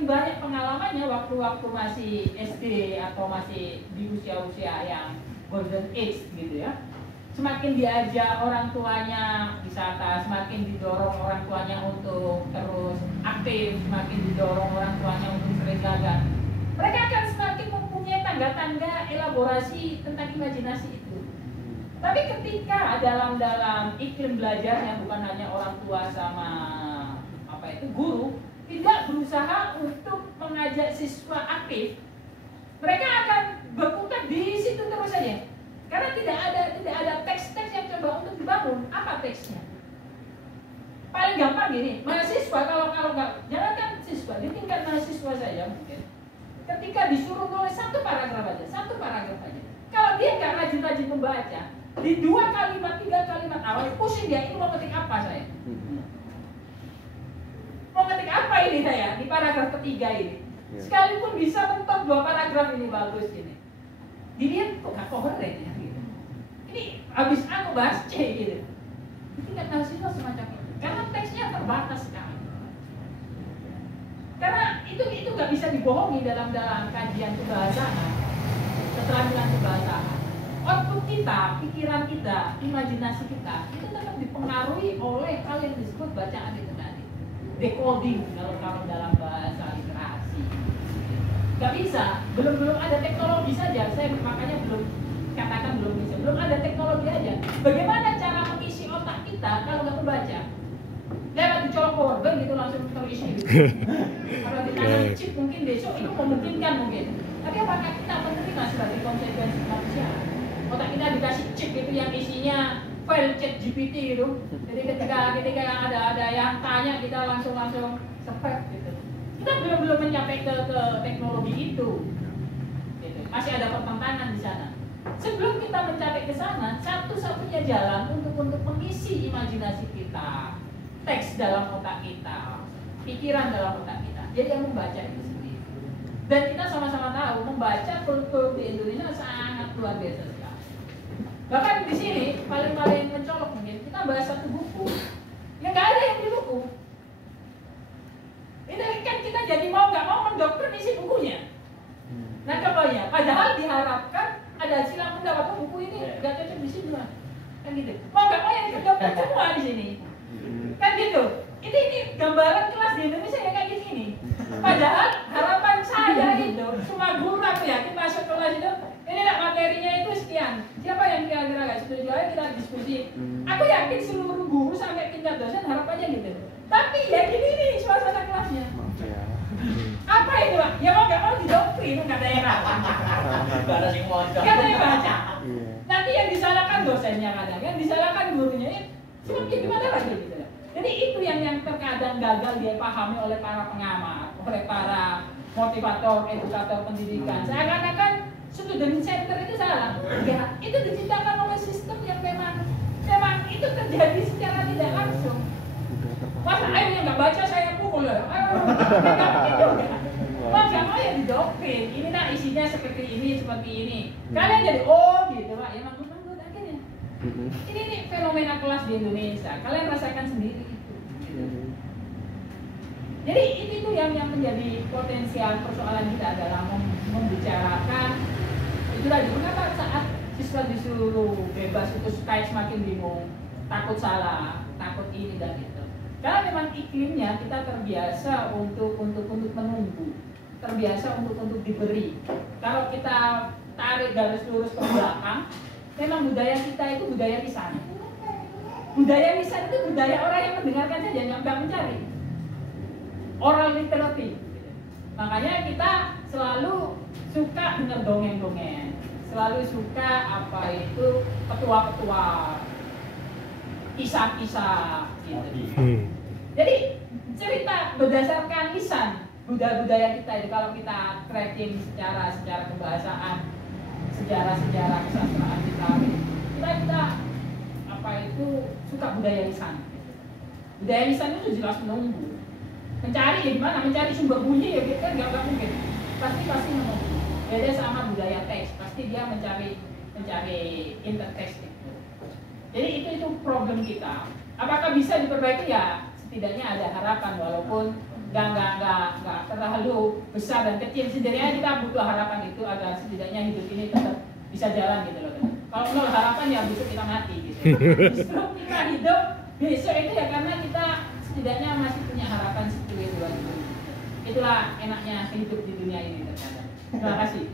semakin banyak pengalamannya waktu-waktu masih SD atau masih di usia-usia yang golden age gitu ya, semakin diajak orang tuanya wisata, semakin didorong orang tuanya untuk terus aktif, semakin didorong orang tuanya untuk sering gagal, mereka akan semakin mempunyai tangga-tangga elaborasi tentang imajinasi itu. Tapi ketika dalam iklim belajarnya bukan hanya orang tua sama guru tidak berusaha untuk mengajak siswa aktif, mereka akan berputar di situ terus saja. Karena tidak ada teks-teks yang coba untuk dibangun. Apa teksnya? Paling gampang gini, mahasiswa kalau nggak, jangankan siswa, di tingkat mahasiswa saja mungkin, ketika disuruh nulis satu paragraf aja. Kalau dia nggak rajin-rajin membaca, di 2 kalimat, 3 kalimat awal pusing dia, ini mau ketik apa saya? Mau ketik apa ini saya di paragraf ketiga ini? Sekalipun bisa mentok 2 paragraf ini bagus gini, dilihat kok nggak koheren ya gitu. Ini habis aku bahas C gitu. Tingkat mahasiswa semacam itu, karena teksnya terbatas sekali. Karena itu nggak bisa dibohongi dalam kajian kebahasaan, keterampilan kebahasaan. Output kita, pikiran kita, imajinasi kita itu tetap dipengaruhi oleh hal yang disebut bacaan itu tadi. Decoding kalau dalam bahasa literasi. Gak bisa, belum ada teknologi saja. Saya makanya belum katakan belum bisa. Belum ada teknologi aja. Bagaimana cara mengisi otak kita kalau nggak membaca? Lewat dicolok powerbank gitu langsung terisi gitu. Kalau ditanam chip mungkin besok itu memungkinkan mungkin. Tapi apakah kita menerima sebagai konsekuensi manusia? Otak kita dikasih chip itu yang isinya file chat GPT gitu. Jadi ketika ada yang tanya kita langsung subscribe gitu. Kita belum mencapai ke teknologi itu. Gitu. Masih ada pertentangan di sana. Sebelum kita mencapai ke sana, satu-satunya jalan untuk mengisi imajinasi kita, teks dalam otak kita, pikiran dalam otak kita. Jadi yang membaca itu sendiri. Dan kita sama-sama tahu membaca kultur di Indonesia sangat luar biasa sekali. Bahkan di sini paling mencolok mungkin kita bahas satu buku yang nggak ada yang di buku. Ini kan kita jadi mau nggak mau mendokter isi bukunya. Nah contohnya, padahal diharapkan ada silang pendapat buku ini nggak cocok di sini lah. Kan gitu. Mau nggak mau yang ikut dokter semua di sini. Kan gitu. Ini gambaran kelas di Indonesia yang kayak gini. Padahal harapan saya itu semua guru aku yakin masuk kelas itu ini lah materinya itu sekian. Siapa yang kira-kira nggak setuju aja kita diskusi. Aku yakin seluruh guru sampai tingkat dosen harapannya gitu. Tapi ya gini nih suasana kelasnya. Apa itu Pak? Ya mau nggak mau didoktrin nggak ada yang baca. Nanti yang disalahkan dosennya kadang, yang disalahkan gurunya. Seperti gimana lagi gitu. Jadi itu yang terkadang gagal dia pahami oleh para pengamat, oleh para motivator, edukator pendidikan. Seakan-akan student center itu salah. Ya, itu diciptakan oleh sistem yang memang itu terjadi secara tidak langsung. Masa ayo yang nggak baca saya pukul loh. Wah nggak mau ya didoktrin. Ini nah isinya seperti ini. Kalian jadi gitu Pak. Ya maksudnya akhirnya. Ini fenomena kelas di Indonesia. Kalian rasakan sendiri itu. Gitu. Jadi itu yang menjadi potensial persoalan kita dalam membicarakan itu tadi. Mengapa saat siswa disuruh bebas itu kayak semakin bingung, takut salah, takut ini dan itu. Karena memang iklimnya kita terbiasa untuk menunggu, terbiasa untuk diberi. Kalau kita tarik garis lurus ke belakang, memang budaya kita itu budaya lisan. Budaya lisan itu budaya orang yang mendengarkan saja, nggak mencari. Oral literacy. Makanya kita selalu suka dengar dongeng-dongeng, selalu suka apa itu petua-petua, kisah-kisah gitu. Jadi cerita berdasarkan lisan budaya kita itu kalau kita tracking secara kebahasaan, sejarah kesastraan kita apa itu suka budaya lisan. Budaya lisan itu jelas menunggu, mencari ya gimana, mencari sumber bunyi ya kita nggak mungkin, pasti menunggu. Beda sama budaya teks, pasti dia mencari interteks itu. Jadi itu problem kita. Apakah bisa diperbaiki ya? Setidaknya ada harapan walaupun nggak terlalu besar dan kecil, setidaknya kita butuh harapan itu agar setidaknya hidup ini tetap bisa jalan gitu loh. Kalau nol harapan ya besok kita mati gitu. Justru kita hidup besok itu ya karena kita setidaknya masih punya harapan spiritual gitu. Itulah enaknya hidup di dunia ini terkadang. Terima kasih.